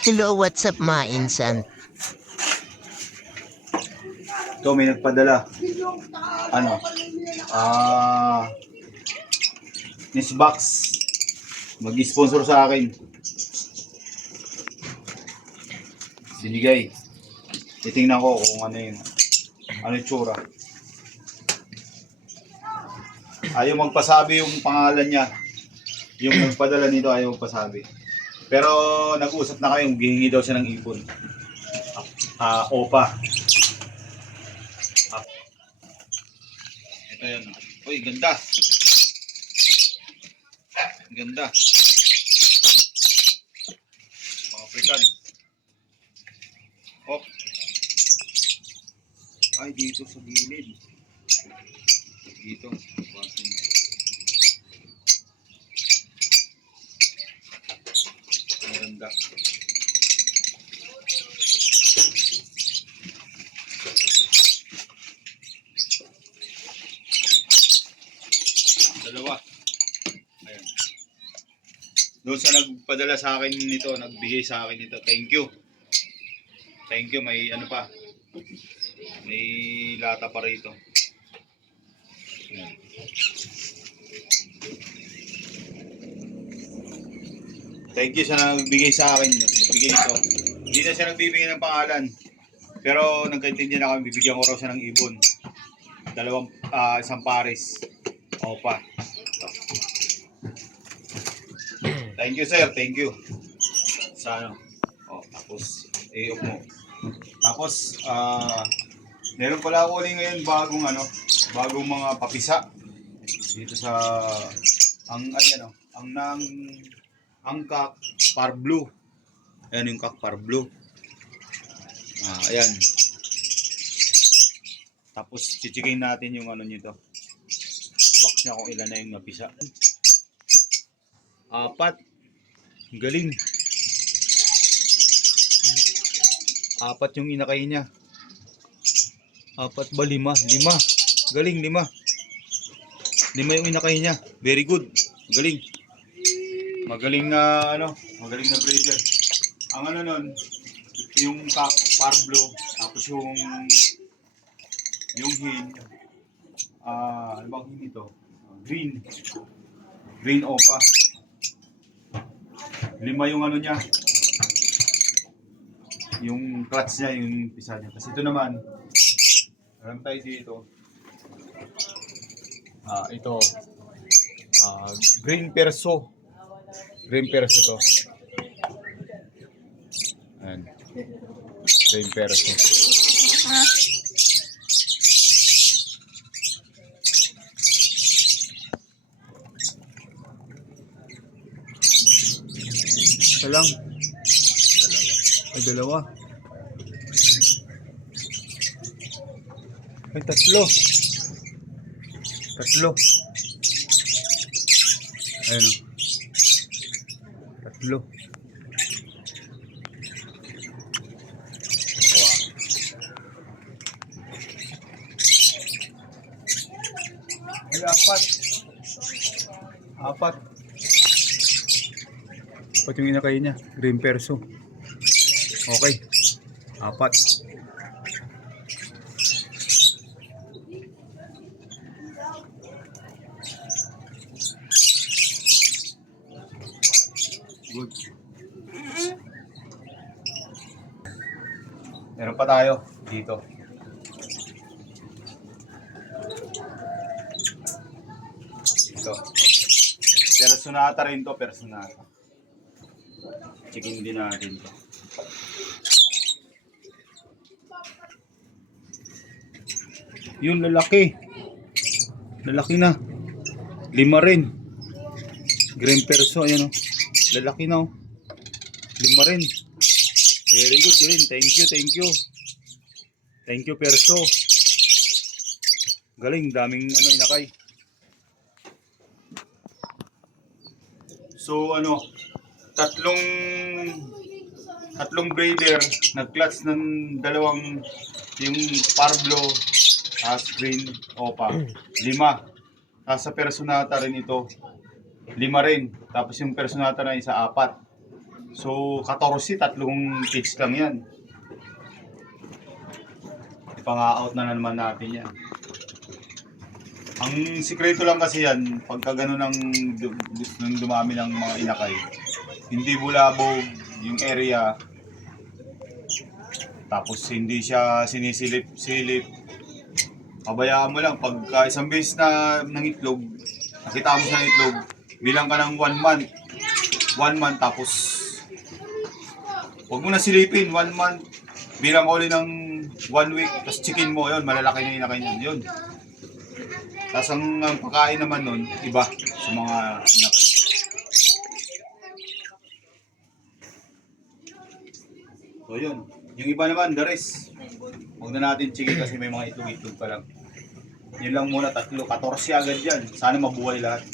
Hello, what's up mga insan? Ito may nagpadala. Ano? Nisbox. Mag-sponsor sa akin. Binigay. Titingnan ko kung ano yun. Ano yung tsura. Ayaw magpasabi yung pangalan niya. Yung nagpadala nito ayaw magpasabi. Pero nag-usap na kayo, gihingi daw siya ng ipon. OPA. Ito yun. Uy, ganda. Ganda. Mga African. Oh. Ay, dito sa gilid. Dito. Ang ganda. Dalawa. Ayan. Doon sa nagpadala sa akin nito, nagbigay sa akin nito. Thank you. Thank you. May ano pa. May lata pa rito. Ayan. Thank you sa nagbigay sa akin. Nagbigay ito. Hindi na siya nagbibigay ng pangalan. Pero nagkaintindihan ako, bibigyan ko raw siya ng ibon. Isang pares. Opa. Thank you sir, thank you. Sa ano? Tapos i-off mo. Tapos meron pala ako ulit ngayon bagong mga papisa dito sa ang kak par blue. Ayan yung kak par blue. Ayan. Tapos chichikin natin yung ano nito. Box niya kung ilan na yung napisa. 4. Galing. 4 yung inakay niya. 4 ba? 5? 5. Galing, 5. 5 yung inakay niya. Very good. Galing. Magaling na breeder. Ang ano nun, yung Parblo, tapos yung hin, ano bang hin ito? Green Opa. 5 yung ano niya, yung clutch niya, yung pisa niya. Kasi ito naman, alam tayo dito, Green Perso. Green Perso to. Ayan. Green Perso. Isa lang. Dalawa. Ay, 3. Ayun o. 3. Ay, 4. 4 yung inakay niya. Green Perso. Okay. 4. Good. Meron pa tayo dito. Ito. Personata rin to, personata. Checkin din natin to. Yun, lalaki. Lalaki na. 5 rin. Green Perso, ayan o. Lalaki na o. 5 rin. Very good, Green. Thank you. Thank you, Perso. Galing, daming inakay. So, tatlong breeder, nag-clutch ng dalawang, yung Parblo, Green Opa, 5. Sa Personata rin ito, 5 rin. Tapos yung Personata na isa, 4. So, 14, tatlong kids lang yan. Ipang-out na naman natin yan. Ang sikreto lang kasi yan, pagka gano'n nung dumami ng mga inakay, hindi bulabog yung area, tapos hindi siya sinisilip-silip, pabayaan mo lang, pagka isang beses na ng itlog, nakita mo siya ng itlog, bilang ka ng 1 month, 1 month, tapos huwag mo na silipin, 1 month, bilang ka ulit ng 1 week, tapos chicken mo, yun, malalaki na yung inakay niyan, yun. Tapos ang pagkain naman nun, iba sa mga inakay. So yun, yung iba naman, the rest. Huwag na natin chicken kasi may mga itlog-itlog pa lang. Yun lang muna, 14 agad yan. Sana mabuhay lahat.